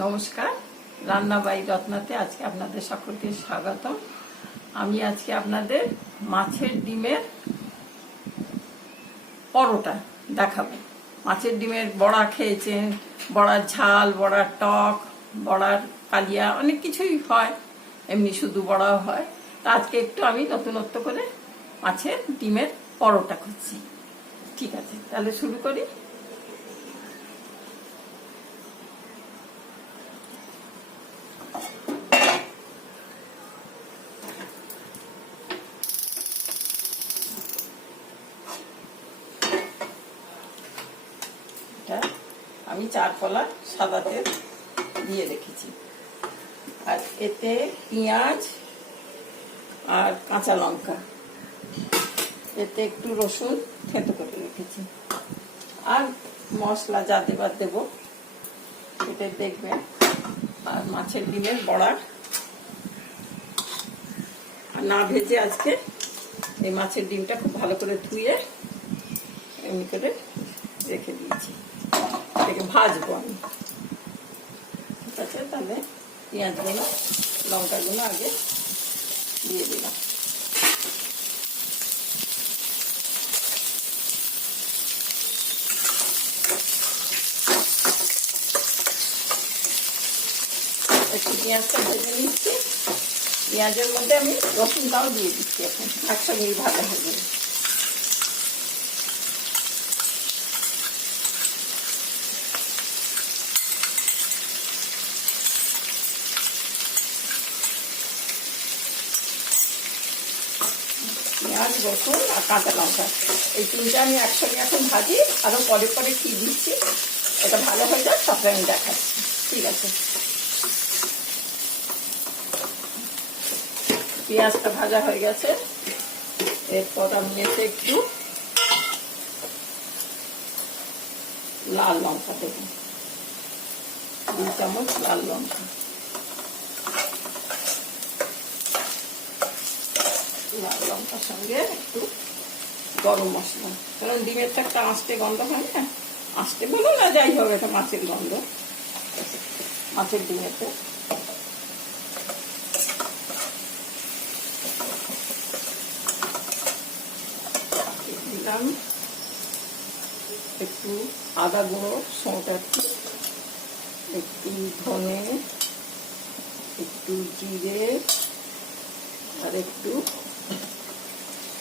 নমস্কার, রান্না বাই রত্নাতে আজকে আপনাদের সকলকে স্বাগতম। আমি আজকে আপনাদের মাছের ডিমের পরোটা দেখাবো। মাছের ডিমের বড়া খেয়েছেন, বড়ার ঝাল, বড়ার টক, বড়ার কালিয়া, অনেক কিছুই হয়, এমনি শুধু বড়াও হয়। তা আজকে একটু আমি নতুনত্ব করে মাছের ডিমের পরোটা করছি। ঠিক আছে, তাহলে শুরু করি। আমি 4 কলা সাদা তেল দিয়ে রেখেছি, আর এতে পেঁয়াজ আর কাঁচা লঙ্কা, এতে একটু রসুন থেঁতো করে রেখেছি, আর মশলা যা দেবার দেবো সেটা দেখবেন। আর মাছের ডিমের বড়া আর না ভেজে আজকে এই মাছের ডিমটা খুব ভালো করে ধুয়ে এমনি করে রেখে দিয়েছি, এটাকে ভাজবো আমি। ঠিক আছে, তাহলে পেঁয়াজগুলো লঙ্কাগুলো আগে দিয়ে দিলাম। একটু পেঁয়াজটা ভেজে নিচ্ছি, পেঁয়াজের মধ্যে আমি রসুনটাও দিয়ে দিচ্ছি, এখন একসঙ্গেই ভাজা হয়ে যাবে। পেঁয়াজ, রসুন আর কাঁচা লঙ্কা, এই তিনটা আমি একসঙ্গে এখন ভাজি, আরও পরে পরে কি দিচ্ছি এটা ভালো হয়ে যাক, তারপরে আমি দেখাচ্ছি। ঠিক আছে, পেঁয়াজটা ভাজা হয়ে গেছে, এরপর আমি এতে একটু লাল লঙ্কা দেব, 2 চামচ লাল লঙ্কা, লাল লঙ্কার সঙ্গে একটু গরম মশলা, কারণ ডিমেরটা একটা আঁশটে গন্ধ হয় না, আঁশটে বলো না যাই হবে, এটা মাছের গন্ধ, মাছের ডিমেতে। দিলাম একটু আদা গুঁড়ো, সৌটা, একটু ধনে, একটু জিরে, আর একটু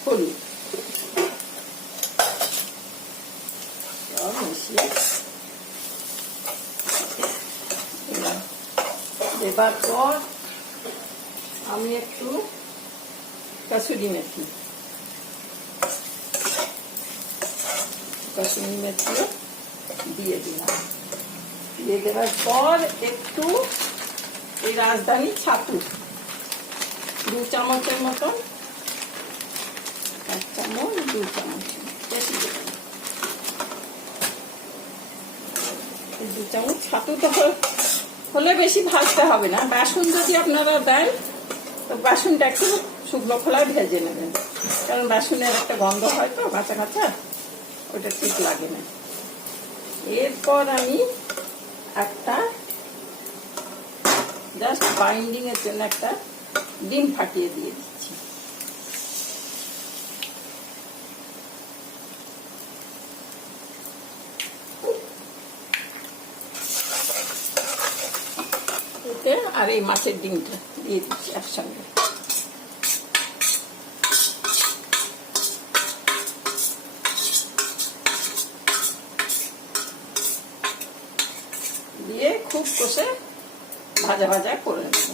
হলুদ, সব মিশিয়ে দিলাম। দেবার পর আমি একটু কাসুরি মেথি দিয়ে দিলাম। দিয়ে দেওয়ার পর একটু এই রাজধানী ছাতু 2 চামচের মতন, 1 চামচ 2 চামচ বেশি দেবেন, 2 চামচ ছাতু তো হলে বেশি ভাজতে হবে না। বেসন যদি আপনারা দেন তো বেসনটা একটু শুকনো খোলায় ভেজে নেবেন, কারণ বেসনের একটা গন্ধ হয় তো কাঁচা কাঁচা, ওটা ঠিক লাগে না। এরপর আমি একটা জাস্ট বাইন্ডিং এর জন্য একটা ডিম ফাটিয়ে দিয়ে দিচ্ছি। এতে আর এই মাছের ডিমটা দিয়ে দিচ্ছি একসঙ্গে। দিয়ে খুব কষে ভাজা ভাজা করে নেব,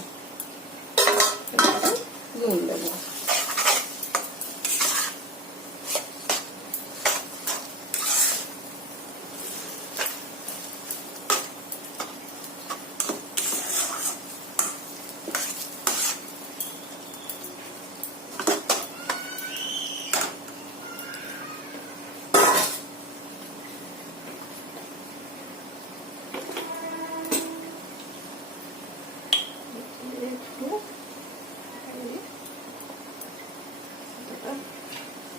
নুন দেব।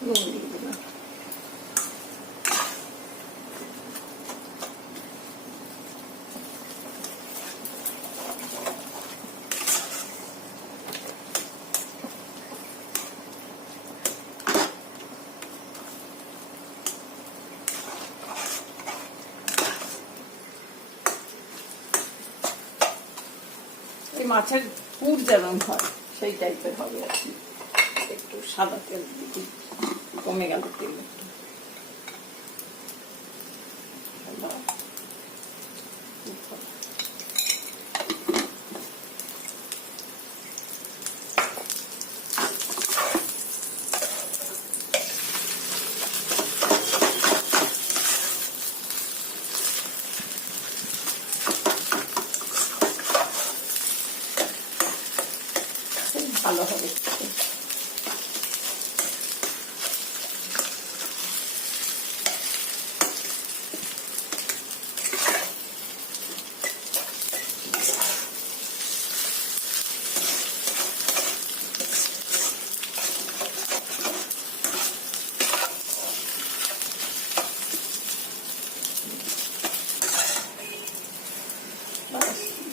নুন দিয়ে দিলাম। মাছের পুর যেমন হয় সেই টাইপের হবে আর কি। একটু সাদা তেল দিই, কমে গেল তেল একটু। ভালো হবে।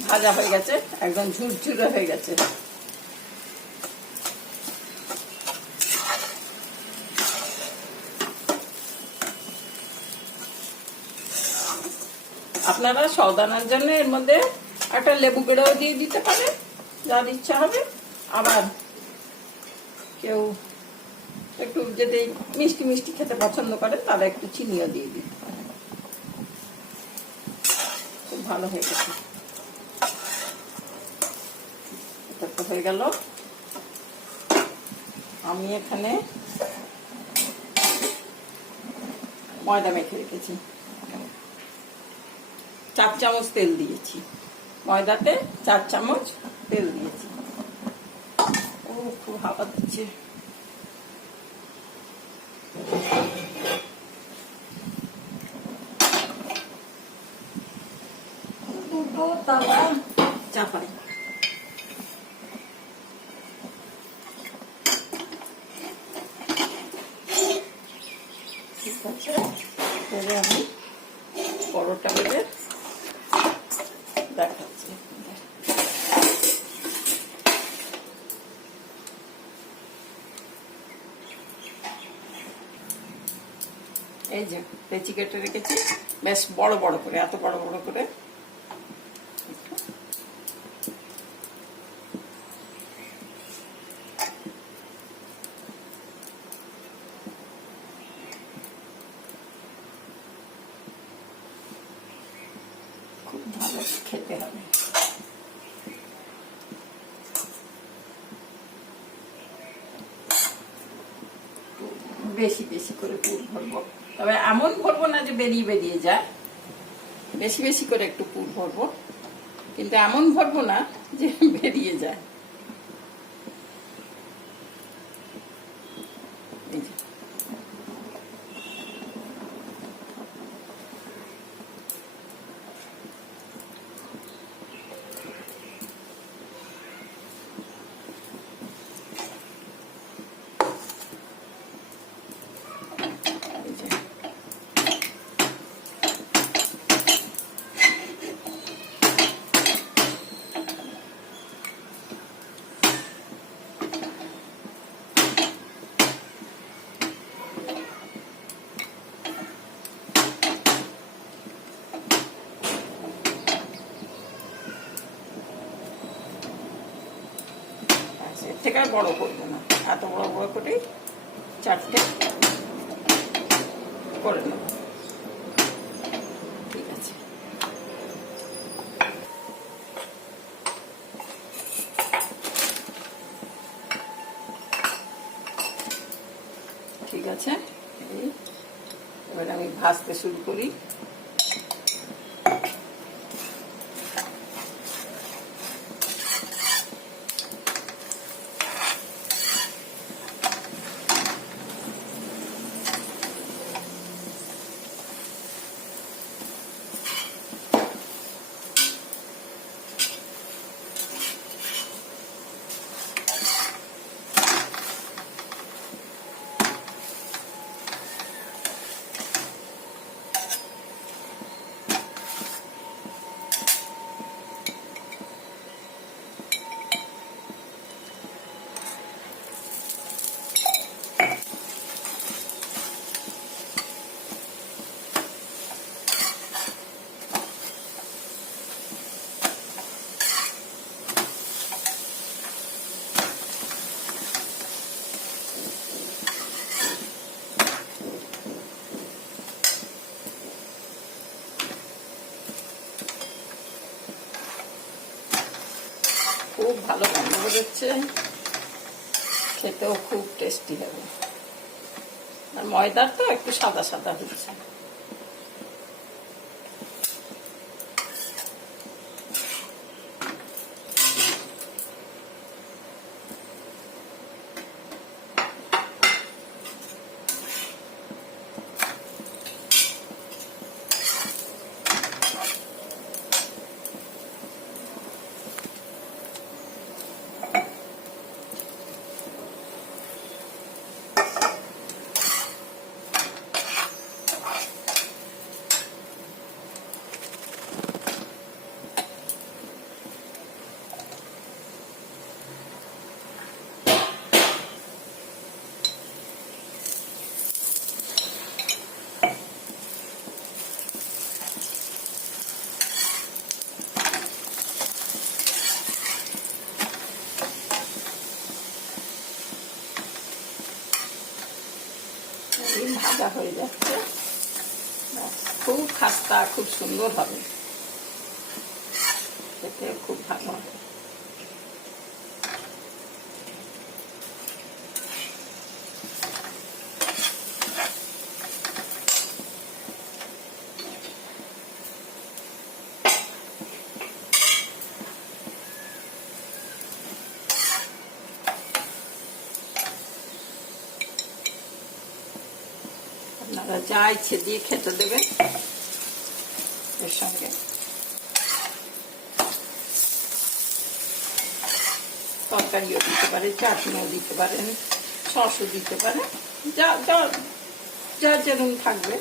ভাজা হয়ে গেছে, একদম ঝুরঝুরে হয়ে গেছে। আপনারা সাউদানার জন্য এর মধ্যে একটা লেবু গুঁড়ো দিয়ে দিতে পারেন, যার ইচ্ছা হবে। আবার কেউ একটু যদি মিষ্টি মিষ্টি খেতে পছন্দ করেন তারা একটু চিনিও দিয়ে দিতে পারেন। খুব ভালো হয়ে গেছে। এটা তো হয়ে গেল। আমি এখানে ময়দা মেখে রেখেছি, 4 চামচ তেল দিয়েছি। ময়দাতে 4 চামচ তেল দিয়েছি। ও খুব হাওয়া দিচ্ছে। দুটো তাওয়া চাপাই। ঠিক আছে, তবে আমি পরোটা ভেজে দেখাচ্ছি। এই যে পেঁচি কেটে রেখেছি, বেশ বড় বড় করে, এত বড় বড় করে। খুব ভালো খেতে হবে। বেশি বেশি করে পুর ভরবো, তবে এমন ভরবো না যে বেরিয়ে বেরিয়ে যায়। বেশি বেশি করে একটু পুর ভরবো, কিন্তু এমন ভরবো না যে বেরিয়ে যায়। থেকে আর বড় করবো না, এত বড় বড় করে 4টে করে নেব। ঠিক আছে, ঠিক আছে। এবার আমি ভাজতে শুরু করি। বেরোচ্ছে, খেতেও খুব টেস্টি হবে। আর ময়দার তো একটু সাদা সাদা হচ্ছে। ভাজা হয়ে যাচ্ছে, খুব খাস্তা, খুব সুন্দর হবে, খেতে খুব ভালো হবে। আপনারা যা ইচ্ছে দিয়ে খেতে দেবেন। এর সঙ্গে তরকারিও দিতে পারে, চাটনিও দিতে পারেন, সসও দিতে পারেন, যা যা যা যেরকম থাকবে।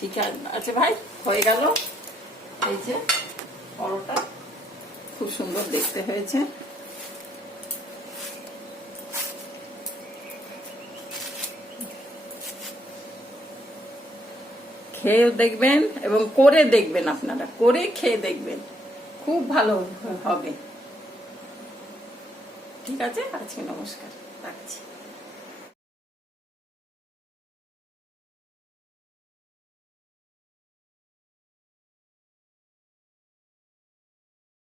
ঠিক আছে ভাই, হয়ে গেল। এই যে পরোটা খুব সুন্দর দেখতে হয়েছে। খেয়ে দেখবেন এবং করে দেখবেন, আপনারা করে খেয়ে দেখবেন, খুব ভালো হবে। ঠিক আছে, আজকে নমস্কার, রাখছি।